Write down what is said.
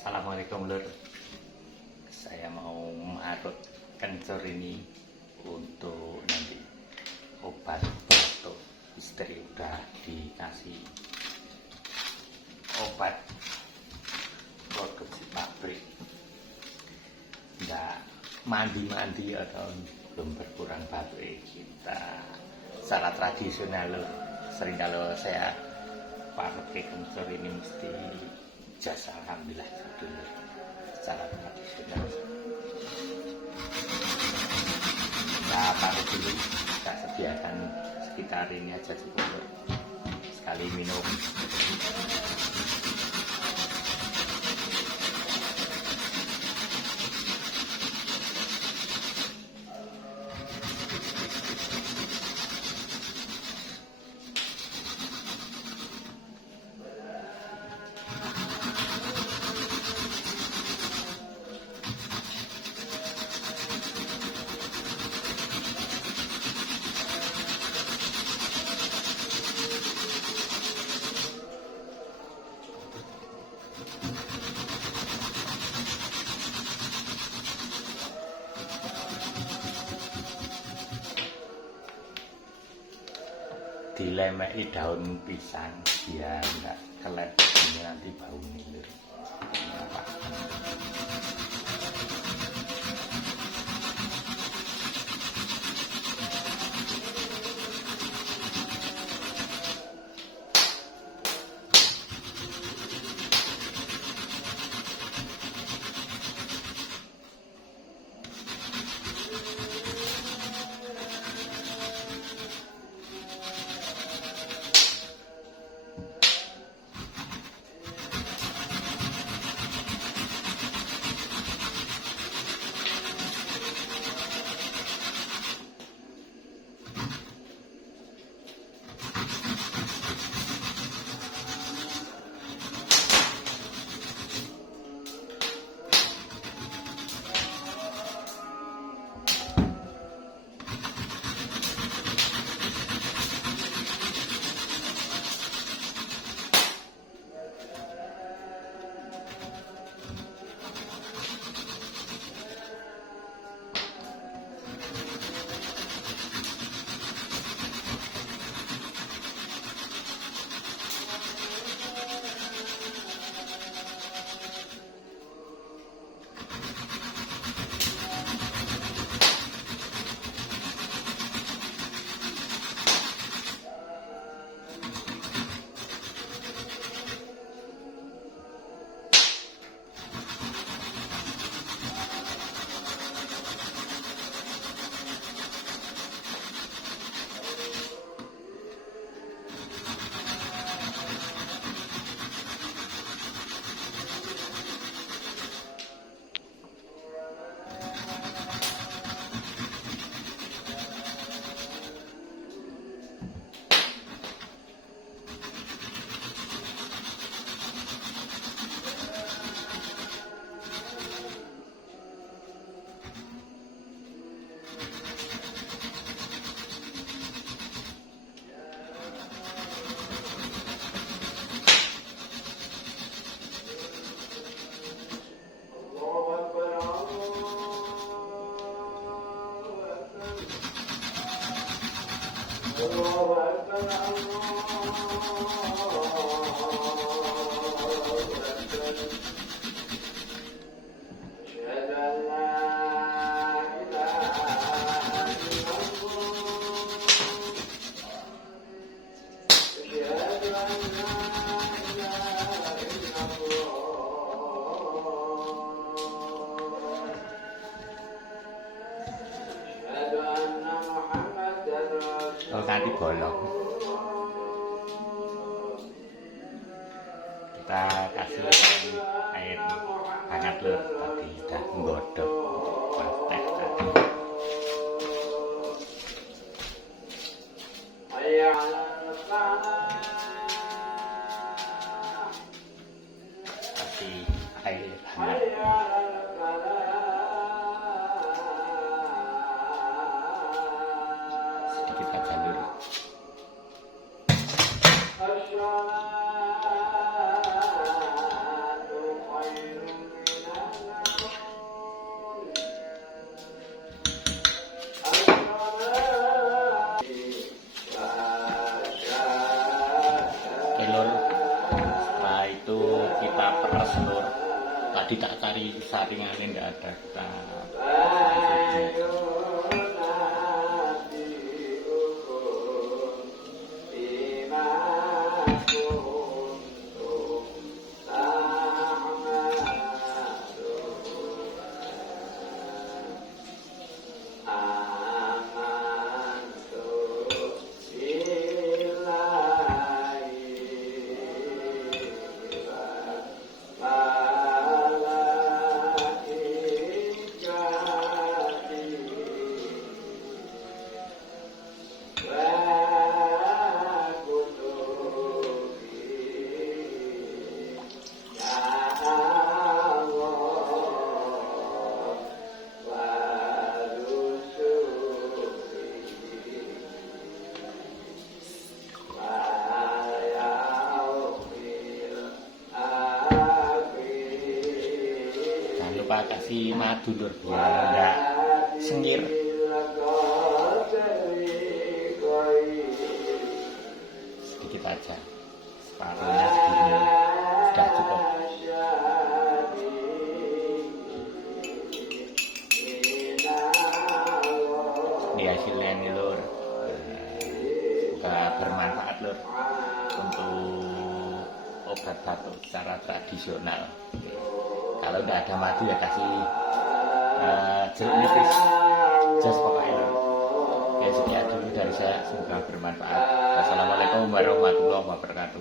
Assalamualaikum lur. Saya mau marut kencur ini untuk nanti obat batuk. Istri udah dikasih obat produksi pabrik. Nggak mandi-mandi atau belum berkurang batuk kita secara tradisional lur. Sering kalau saya parut ke kencur ini mesti jas, alhamdulillah dulu secara tradisional. Kita parut dulu, kita sediakan sekitar ini aja cukup sekali minum. Dilemei daun pisang biar enggak kelep, ini nanti bau nilir. Oh, tadi bolong. Kita kasih air hangat lur, tadi udah nggodok plastik tadi. Kasih air hangat. Sedikit aja lur. panas lur. Tadi tak cari saringannya nggak ada. Kita lupa kasih madu lur biar enggak sengir. Sedikit aja, separuhnya segini sudah cukup. Ini hasilnya nih lur, semoga bermanfaat lur untuk obat batuk secara tradisional. Kalau udah ada madu ya kasih jeruk nipis, jas pokoknya lho. Oke, sekian dulu dari saya, semoga bermanfaat. Wassalamualaikum warahmatullahi wabarakatuh.